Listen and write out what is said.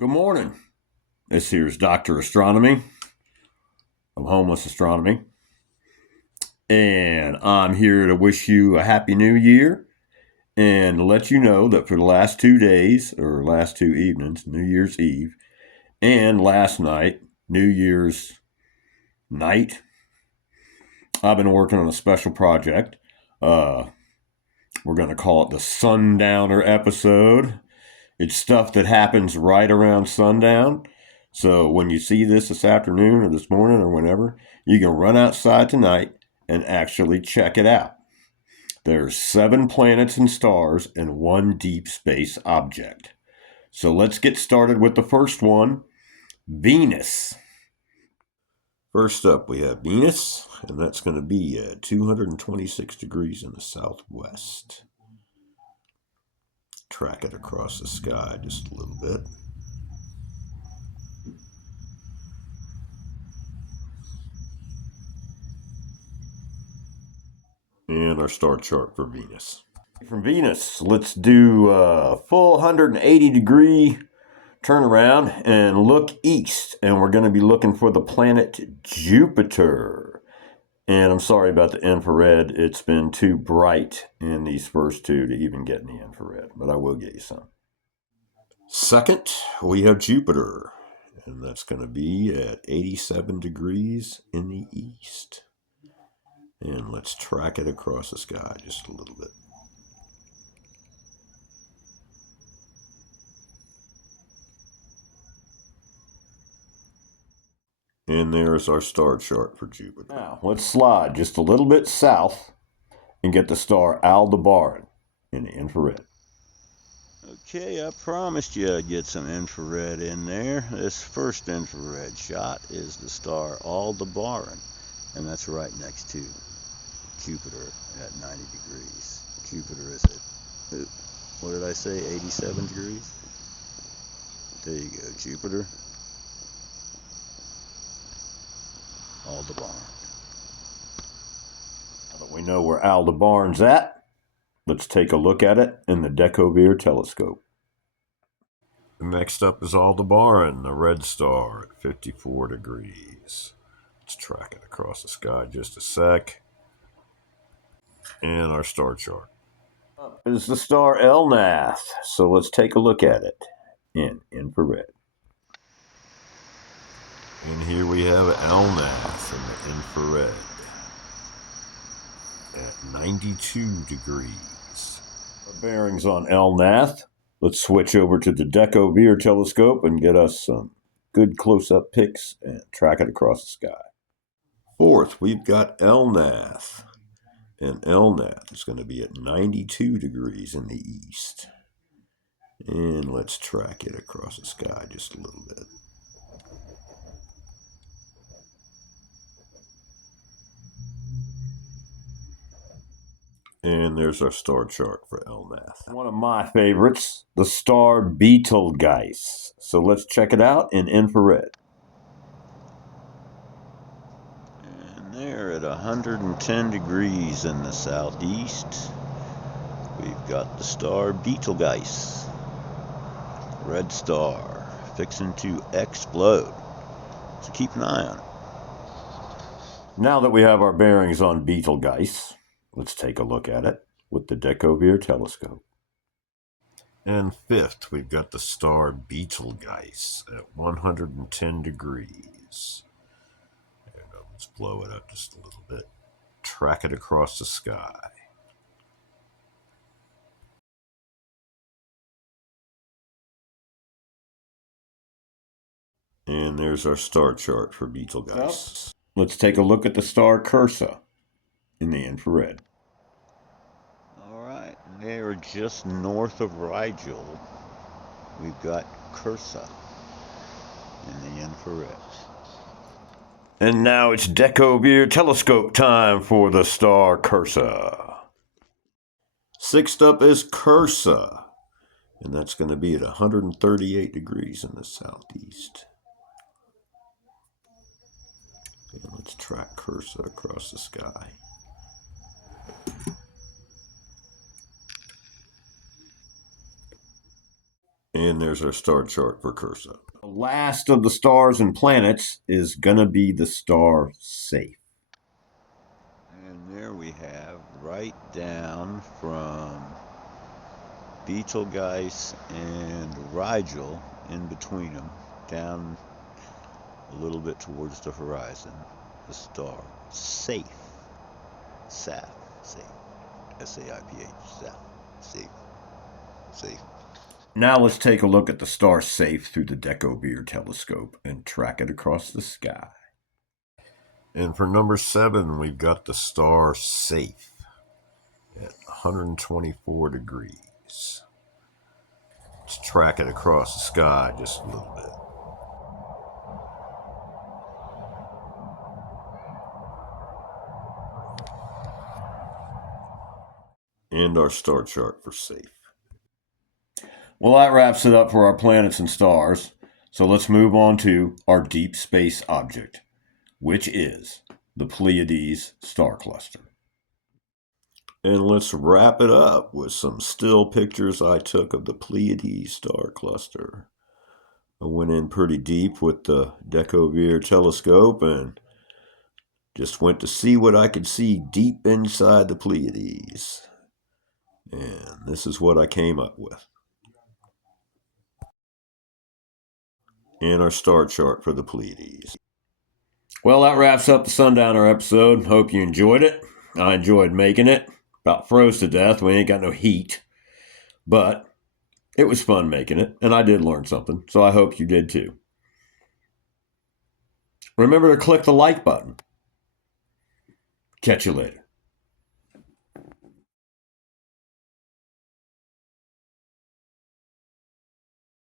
Good morning. This here's Dr. Astronomy of Homeless Astronomy. And I'm here to wish you a happy new year and to let you know that for the last 2 days, or last 2 evenings, New Year's Eve, and last night, New Year's night, I've been working on a special project. We're going to call it the Sundowner episode. It's stuff that happens right around sundown. So when you see this afternoon or this morning or whenever, you can run outside tonight and actually check it out. There's 7 planets and stars and 1 deep space object. So let's get started with the first one, Venus. First up, we have Venus, and that's going to be at 226 degrees in the southwest. Track it across the sky just a little bit. And our star chart for Venus. From Venus, let's do a full 180 degree turnaround and look east. And we're going to be looking for the planet Jupiter. And I'm sorry about the infrared. It's been too bright in these first two to even get any infrared, but I will get you some. Second, we have Jupiter, and that's going to be at 87 degrees in the east. And let's track it across the sky just a little bit. And there's our star chart for Jupiter. Now, let's slide just a little bit south and get the star Aldebaran in the infrared. Okay, I promised you I'd get some infrared in there. This first infrared shot is the star Aldebaran, and that's right next to Jupiter at 90 degrees. Jupiter is at, what did I say, 87 degrees? There you go, Jupiter. Aldebaran. Now that we know where Aldebaran's at, let's take a look at it in the Decauville telescope. Next up is Aldebaran, the red star at 54 degrees. Let's track it across the sky just a sec. And our star chart. Up is the star Elnath, so let's take a look at it in infrared. And here we have Elnath in the infrared at 92 degrees. Our bearings on Elnath. Let's switch over to the Decauville telescope and get us some good close-up pics and track it across the sky. Fourth, we've got Elnath. And Elnath is going to be at 92 degrees in the east. And let's track it across the sky just a little bit. And there's our star chart for Elnath. One of my favorites, the star Betelgeuse. So let's check it out in infrared. And there at 110 degrees in the southeast, we've got the star Betelgeuse. Red star, fixing to explode. So keep an eye on it. Now that we have our bearings on Betelgeuse, let's take a look at it with the Decauville telescope. And fifth, we've got the star Betelgeuse at 110 degrees. There we go. Let's blow it up just a little bit. Track it across the sky. And there's our star chart for Betelgeuse. Let's take a look at the star Cursa in the infrared. All right, there just north of Rigel, we've got Cursa in the infrared. And now it's Decauville telescope time for the star Cursa. Sixth up is Cursa, and that's going to be at 138 degrees in the southeast. And let's track Cursa across the sky. And there's our star chart precursor. The last of the stars and planets is going to be the star Safe. And there we have right down from Betelgeuse and Rigel, in between them, down a little bit towards the horizon, the star Safe. Safe. Safe. S-A-I-P-H. Safe. Safe. Safe. Now let's take a look at the star Safe through the Deco-Beer telescope and track it across the sky. And for number 7, we've got the star Safe at 124 degrees. Let's track it across the sky just a little bit. And our star chart for Safe. Well, that wraps it up for our planets and stars. So let's move on to our deep space object, which is the Pleiades star cluster. And let's wrap it up with some still pictures I took of the Pleiades star cluster. I went in pretty deep with the Deco-Beer telescope and just went to see what I could see deep inside the Pleiades. And this is what I came up with. And our star chart for the Pleiades. Well, that wraps up the Sundowner episode. Hope you enjoyed it. I enjoyed making it. About froze to death. We ain't got no heat. But it was fun making it, and I did learn something, so I hope you did too. Remember to click the like button. Catch you later.